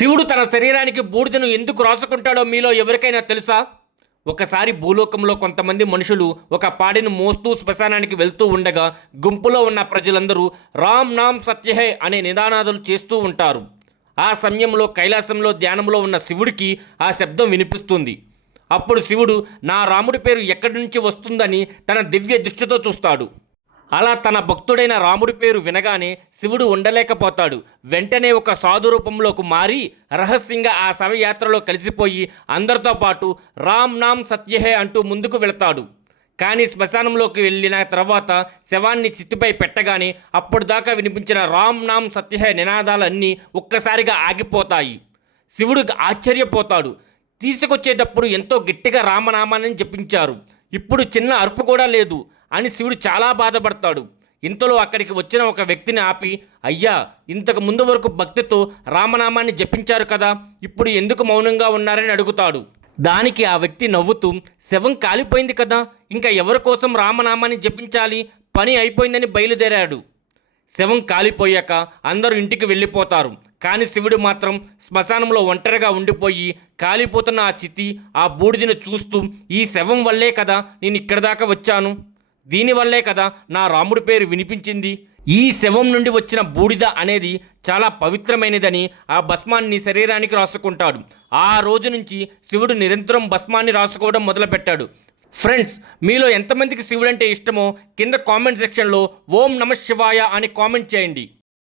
శివుడు తన శరీరానికి బూడిదను ఎందుకు రాసుకుంటాడో మీలో ఎవరికైనా తెలుసా? ఒకసారి భూలోకంలో కొంతమంది మనుషులు ఒక పాడిని మోస్తూ శ్మశానానికి వెళ్తూ ఉండగా గుంపులో ఉన్న ప్రజలందరూ రామ్ నామ్ సత్యహే అనే నినాదాలు చేస్తూ ఉంటారు. ఆ సమయంలో కైలాసంలో ధ్యానంలో ఉన్న శివుడికి ఆ శబ్దం వినిపిస్తుంది. అప్పుడు శివుడు నా రాముడి పేరు ఎక్కడి నుంచి వస్తుందని తన దివ్య దృష్టితో చూస్తాడు. అలా తన భక్తుడైన రాముడి పేరు వినగానే శివుడు ఉండలేకపోతాడు. వెంటనే ఒక సాధు రూపంలోకి మారి రహస్యంగా ఆ శవయాత్రలో కలిసిపోయి అందరితో పాటు రామ్ నామ్ సత్యహే అంటూ ముందుకు వెళతాడు. కానీ శ్మశానంలోకి వెళ్ళిన తర్వాత శవాన్ని చిత్తుపై పెట్టగానే అప్పటిదాకా వినిపించిన రామ్ నామ్ సత్యహే నినాదాలన్నీ ఒక్కసారిగా ఆగిపోతాయి. శివుడు ఆశ్చర్యపోతాడు. తీసుకొచ్చేటప్పుడు ఎంతో గట్టిగా రామనామాన్ని జపించారు, ఇప్పుడు చిన్న అరుపు కూడా లేదు అని శివుడు చాలా బాధపడతాడు. ఇంతలో అక్కడికి వచ్చిన ఒక వ్యక్తిని ఆపి, అయ్యా, ఇంతకు ముందు వరకు భక్తితో రామనామాన్ని జపించారు కదా, ఇప్పుడు ఎందుకు మౌనంగా ఉన్నారని అడుగుతాడు. దానికి ఆ వ్యక్తి నవ్వుతూ, శవం కాలిపోయింది కదా, ఇంకా ఎవరి కోసం రామనామాన్ని జపించాలి, పని అయిపోయిందని బయలుదేరాడు. శవం కాలిపోయాక అందరూ ఇంటికి వెళ్ళిపోతారు. కానీ శివుడు మాత్రం శ్మశానంలో ఒంటరిగా ఉండిపోయి కాలిపోతున్న ఆ చితి, ఆ బూడిదని చూస్తూ, ఈ శవం వల్లే కదా నేను ఇక్కడి దాకా వచ్చాను, దీనివల్లే కదా నా రాముడి పేరు వినిపించింది, ఈ శవం నుండి వచ్చిన బూడిద అనేది చాలా పవిత్రమైనదని ఆ భస్మాన్ని శరీరానికి రాసుకుంటాడు. ఆ రోజు నుంచి శివుడు నిరంతరం భస్మాన్ని రాసుకోవడం మొదలుపెట్టాడు. ఫ్రెండ్స్, మీలో ఎంతమందికి శివుడు అంటే ఇష్టమో కింద కామెంట్ సెక్షన్లో ఓం నమః శివాయ అని కామెంట్ చేయండి.